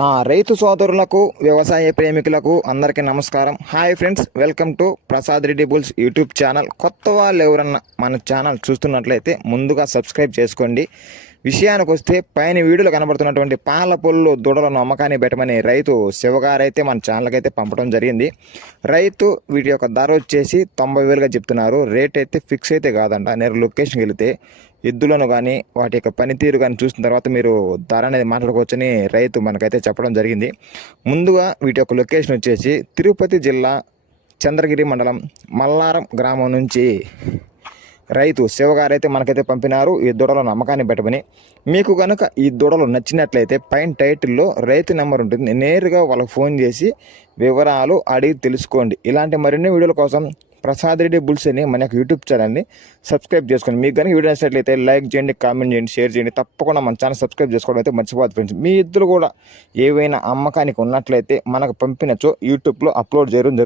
నా రైతు సోదరులకు వ్యవసాయ ప్రేమికులకు అందరికీ నమస్కారం. Hi friends, welcome to Prasad Reddy bulls YouTube channel. కొత్త వాళ్ళు ఎవరన్నా మన ఛానల్ చూస్తున్నట్లయితే ముందుగా సబ్స్క్రైబ్ చేసుకోండి. విషయానికి వస్తే పైన వీడియోలో కనబడుతున్నటువంటి పాల పొల్లు దూడలను అమ్మకాన్ని పెట్టమని రైతు శివగారైతే మన ఛానల్కి అయితే పంపడం జరిగింది. రైతు వీటి యొక్క ధర వచ్చేసి 90,000గా చెప్తున్నారు. రేట్ అయితే ఫిక్స్ అయితే కాదంట. నేను లొకేషన్కి వెళితే ఎద్దులను కానీ వాటి యొక్క పనితీరు కానీ చూసిన తర్వాత మీరు ధర అనేది మాట్లాడుకోవచ్చని రైతు మనకైతే చెప్పడం జరిగింది. ముందుగా వీటి యొక్క లొకేషన్ వచ్చేసి తిరుపతి జిల్లా చంద్రగిరి మండలం మల్లారం గ్రామం నుంచి రైతు శివగారైతే మనకైతే పంపినారు ఈ దూడలను అమ్మకాన్ని పెట్టమని. మీకు కనుక ఈ దూడలు నచ్చినట్లయితే పైన టైటిల్లో రైతు నెంబర్ ఉంటుంది, నేరుగా వాళ్ళకి ఫోన్ చేసి వివరాలు అడిగి తెలుసుకోండి. ఇలాంటి మరిన్ని వీడియోల కోసం ప్రసాద్ రెడ్డి బుల్స్ అని మన యొక్క యూట్యూబ్ ఛానల్ని సబ్స్క్రైబ్ చేసుకోండి. మీకు కనుక వీడియో నచ్చినట్లయితే లైక్ చేయండి, కామెంట్ చేయండి, షేర్ చేయండి. తప్పకుండా మన ఛానల్ సబ్స్క్రైబ్ చేసుకోవడం అయితే మర్చిపోదు ఫ్రెండ్స్. మీ ఇద్దరు కూడా ఏవైనా అమ్మకానికి ఉన్నట్లయితే మనకు పంపినచో యూట్యూబ్లో అప్లోడ్ చేయడం జరుగుతుంది.